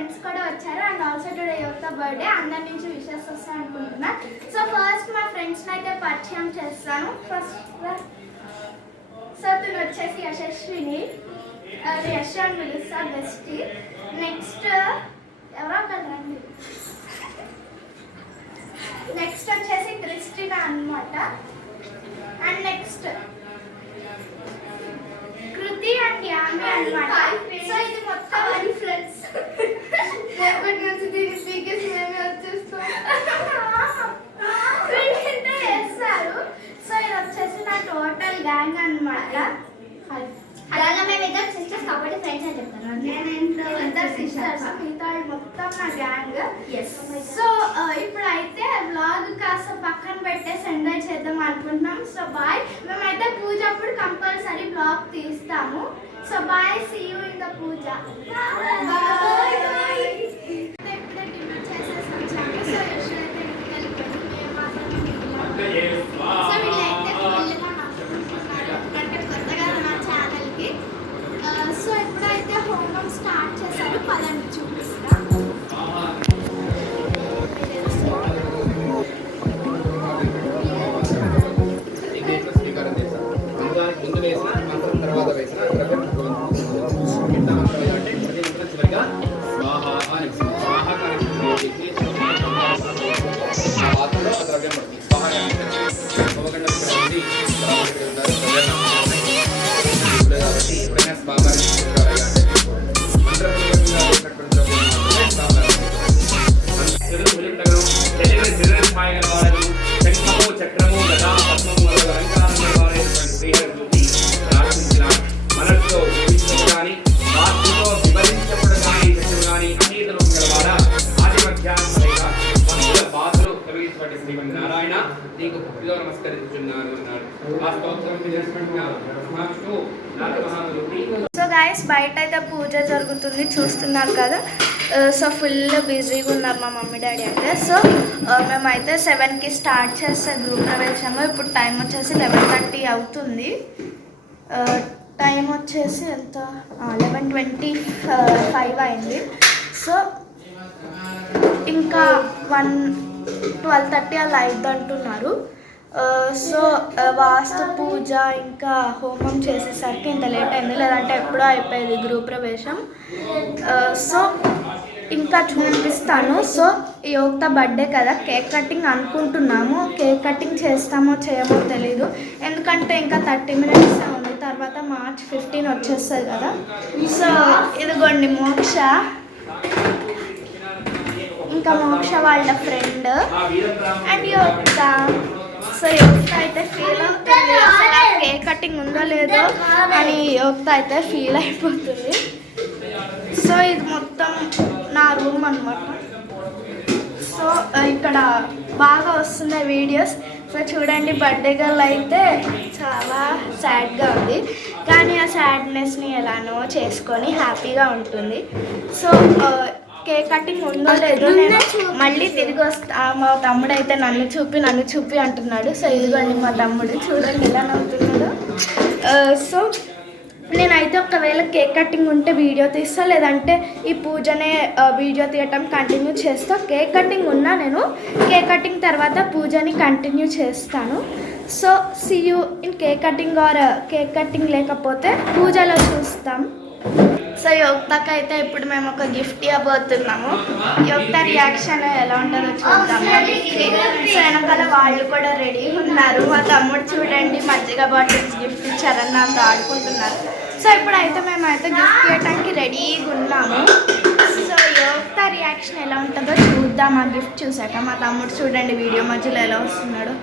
Friends కూడా వచ్చారు and also today యొక్క బర్త్డే అందరి నుంచి విషెస్ వస్తాయి అనుకుంటున్నా. సో ఫస్ట్ మా ఫ్రెండ్స్ని అయితే పరిచయం చేస్తాను. ఫస్ట్ సో తను వచ్చేసి యశస్విని, యశ్ అని పిలుస్తా బెస్టీ. నెక్స్ట్ ఎవరో కదండి, నెక్స్ట్ వచ్చేసి క్రిస్టినా అన్నమాట. And next Kriti and Yami అన్నమాట. సో ఇది మొత్తం మన ఫ్రెండ్స్. రేపటి నుంచి దీని స్పీకర్స్ మేమే వచ్చేస్తాం చేస్తారు. సో ఇది వచ్చేసి నా టోటల్ గ్యాంగ్ అన్నమాట. అలాగే మేము ఇద్దరు సిస్టర్స్ కాబట్టి ఫ్రెండ్స్ అని చెప్తాను. నేను ఇద్దరు సిస్టర్స్, మిగతా మొత్తం నా గ్యాంగ్. సో ఇప్పుడైతే వ్లాగ్ కాస్త పక్కన పెట్టేసి ఎంజాయ్ చేద్దాం అనుకుంటున్నాం. So bye. మేమైతే పూజ అప్పుడు కంపల్సరీ వ్లాగ్ తీస్తాము. So bye, see you in the puja. ఇప్పుడే డిన్నర్ చేసేసి వచ్చాము. సో యశ్వరైతే ఇంటికి వెళ్ళిపోయింది, మేము మాత్రం సో వీళ్ళైతే ఫుల్గా నచ్చుకుంటున్నారు ఎందుకంటే కొత్తగా నా ఛానల్కి. సో ఇప్పుడైతే హోమం స్టార్ట్ చేశారు, పదండి చూపిస్తా. సో గైస్ బయట అయితే పూజ జరుగుతుంది చూస్తున్నారు కదా. సో ఫుల్ బిజీగా ఉన్నారు మా మమ్మీ డాడీ అయితే. సో మేమైతే 7కి స్టార్ట్ చేస్తే గ్రూప్ ప్రవేశము. ఇప్పుడు టైం వచ్చేసి 11:30 అవుతుంది. టైం వచ్చేసి ఎంత 11:25 అయింది. సో ఇంకా 12:30 అలా అయిద్ది అంటున్నారు. సో వాస్తు పూజ ఇంకా హోమం చేసేసరికి ఇంత లేట్ అయింది, లేదంటే ఎప్పుడో అయిపోయేది గృహ ప్రవేశం. సో ఇంకా చూపిస్తాను. సో ఈ యోక్త బర్త్డే కదా, కేక్ కటింగ్ అనుకుంటున్నాము. కేక్ కటింగ్ చేస్తామో చేయమో తెలీదు, ఎందుకంటే ఇంకా 30 minutes ఉంది. తర్వాత March 15 వచ్చేస్తుంది కదా. సో ఇదిగోండి మోక్ష, ఇంకా మోక్ష వాళ్ళ ఫ్రెండ్ అండ్ యోక్త. సో యోక్త అయితే ఫీల్ అవుతుంది, అసలు కేక్ కటింగ్ ఉందో లేదో అని యోక్త అయితే ఫీల్ అయిపోతుంది. సో ఇది మొత్తం నా రూమ్ అన్నమాట. సో ఇక్కడ బాగా వస్తున్నాయి వీడియోస్. సో చూడండి, బర్త్డే గర్ల్ అయితే చాలా సాడ్గా ఉంది, కానీ ఆ సాడ్నెస్ని ఎలానో చేసుకొని హ్యాపీగా ఉంటుంది. సో కేక్ కటింగ్ ఉందో లేదో నేను మళ్ళీ తిరిగి వస్తా. మా తమ్ముడు అయితే నన్ను చూపి అంటున్నాడు. సో ఇదిగోండి మా తమ్ముడు, చూడండి ఎలా నవ్వుతున్నాడు. సో నేనైతే ఒకవేళ కేక్ కటింగ్ ఉంటే వీడియో తీస్తా, లేదంటే ఈ పూజనే వీడియో తీయటం కంటిన్యూ చేస్తా. కేక్ కటింగ్ ఉన్నా నేను కేక్ కటింగ్ తర్వాత పూజని కంటిన్యూ చేస్తాను. So see you in cake cutting or cake cutting లేకపోతే పూజలో చూస్తాం. సో యోక్తకి అయితే ఇప్పుడు మేము ఒక గిఫ్ట్ ఇవ్వబోతున్నాము. యోక్త రియాక్షన్ ఎలా ఉంటుందో చూద్దాం. సో వెనకాల వాళ్ళు కూడా రెడీ ఉన్నారు. మా తమ్ముడు చూడండి మజ్జిగ బాటిల్స్ గిఫ్ట్ ఇచ్చారని నాతో ఆడుకుంటున్నారు. సో ఇప్పుడైతే మేమైతే గిఫ్ట్ ఇవ్వడానికి రెడీగా ఉన్నాము. సో యోక్త రియాక్షన్ ఎలా ఉంటుందో చూద్దాం ఆ గిఫ్ట్ చూసాక. మా తమ్ముడు చూడండి వీడియో మధ్యలో ఎలా వస్తున్నాడు.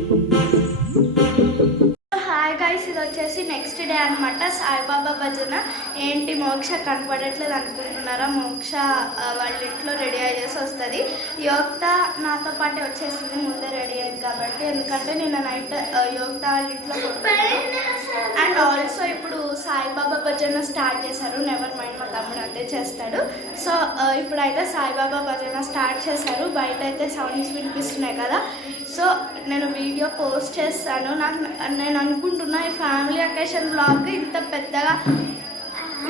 Thank you. ఏంటి మోక్ష కనపడట్లేదు అనుకుంటున్నారా? మోక్ష వాళ్ళ ఇంట్లో రెడీ అయ్యేసి వస్తుంది. యోక్త నాతో పాటే వచ్చేసింది, ముందే రెడీ అయింది కాబట్టి. ఎందుకంటే నిన్న నైట్ యోక్త వాళ్ళ ఇంట్లో అండ్ ఆల్సో ఇప్పుడు సాయిబాబా భజన స్టార్ట్ చేశారు. నెవర్ మైండ్, మా తమ్ముడు అదే చేస్తాడు. సో ఇప్పుడైతే సాయిబాబా భజన స్టార్ట్ చేశారు. బయట అయితే సౌండ్స్ వినిపిస్తున్నాయి కదా. సో నేను వీడియో పోస్ట్ చేస్తాను. నేను అనుకుంటున్నా ఈ ఫ్యామిలీ అకేషన్ బ్లాగ్ ఇంత పెద్దగా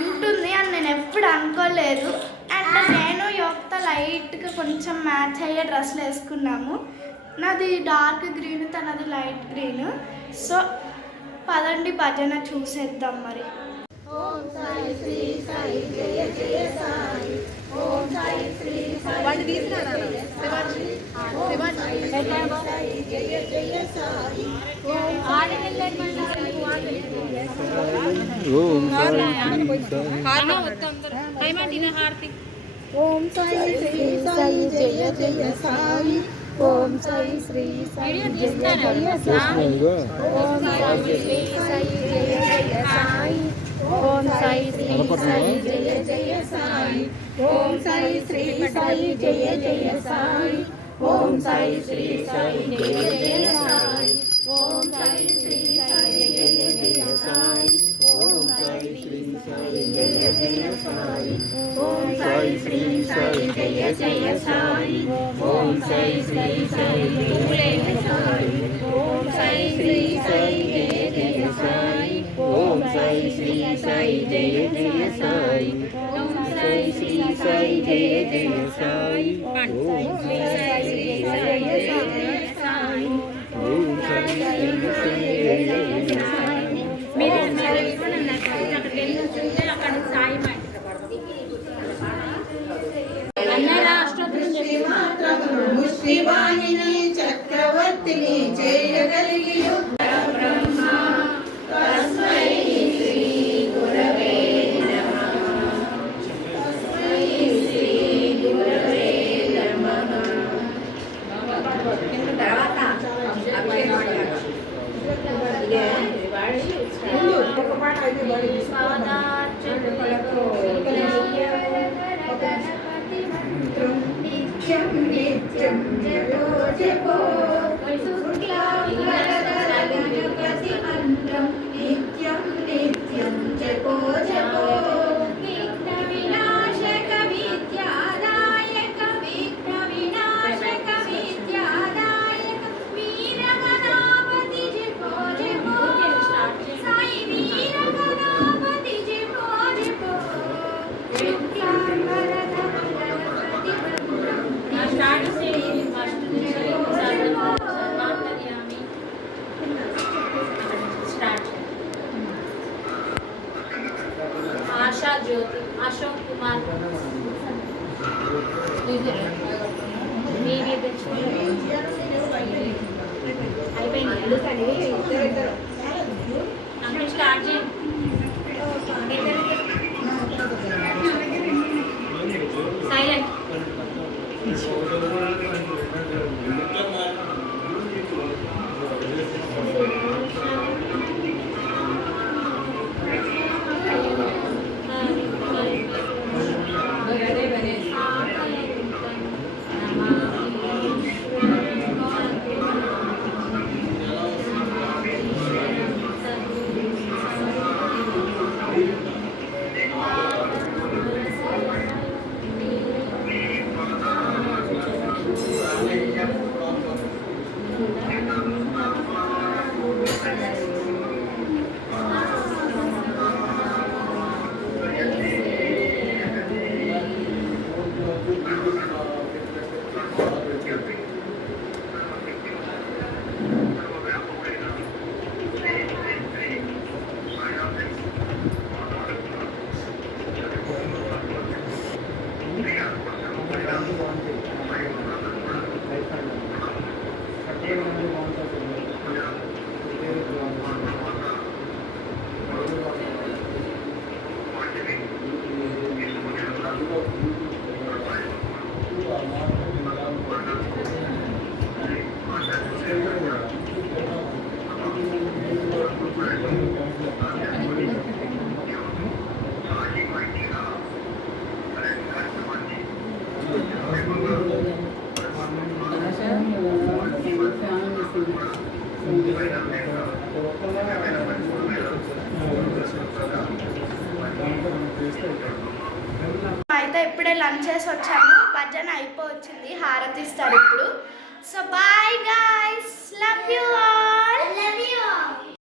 ఉంటుంది అని నేను ఎప్పుడు అనుకోలేదు. అండ్ నేను యోక్త లైట్గా కొంచెం మ్యాచ్ అయ్యే డ్రెస్లు వేసుకున్నాము. నాది డార్క్ గ్రీన్, తనది లైట్ గ్రీన్. సో పదండి భజన చూసేద్దాం మరి. ఓం సాయి శ్రీ సాయి జయ జయ సాయి, ఓం సాయి శ్రీ సాయి జయ జయ సాయి, ఓం సాయి జయ జయ సాయి, ఓం సాయి శ్రీ సాయి జయ జయ సాయి, ఓం సాయి శ్రీ సాయి జయ జయ సాయి, ఓం సాయి శ్రీ సాయి జయ జయ సాయి, ఓం సాయి శ్రీ సాయి జయ జయ సాయి, ఓం సాయి శ్రీ సాయి జయ జయ సాయి, ఓం సాయి శ్రీ సాయి జయ జయ సాయి, ఓం సాయి శ్రీ సాయి జయ జయ సాయి, ఓం సాయి శ్రీ సాయి జయ జయ సాయి, ఓం సాయి శ్రీ సాయి జయ జయ సాయి, ఓం సాయి శ్రీ సాయి జయ జయ సాయి, ఓం సాయి శ్రీ సాయి జయ జయ సాయి, ఓం సాయి శ్రీ సాయి జయ జయ సాయి, ఓం సాయి శ్రీ సాయి జయ జయ సాయి, ఓం సాయి శ్రీ సాయి జయ జయ సాయి, ఓం సాయి శ్రీ సాయి జయ జయ సాయి. మీరు అక్కడ సాయి ముష్టివాణిని చక్రవర్తిని చేయగలిగి నిత్యం నిత్యం జపో జపో గణపతి మంత్రం, నిత్యం నిత్యం జపో జపో విఘ్న వినాశక విద్యాదాయక, విఘ్న వినాశక విద్యాదాయక, వీర గణపతి జపో జపో సాయి, వీర గణపతి జపో జపో आशा ज्योति, अशोक कुमार, स्टार्ट साइलेंट మేమైతే ఇప్పుడే లంచ్ చేసి వచ్చాము. భజన అయిపోవచ్చింది, హారతి ఇస్తారు ఇప్పుడు. So bye guys, love you all.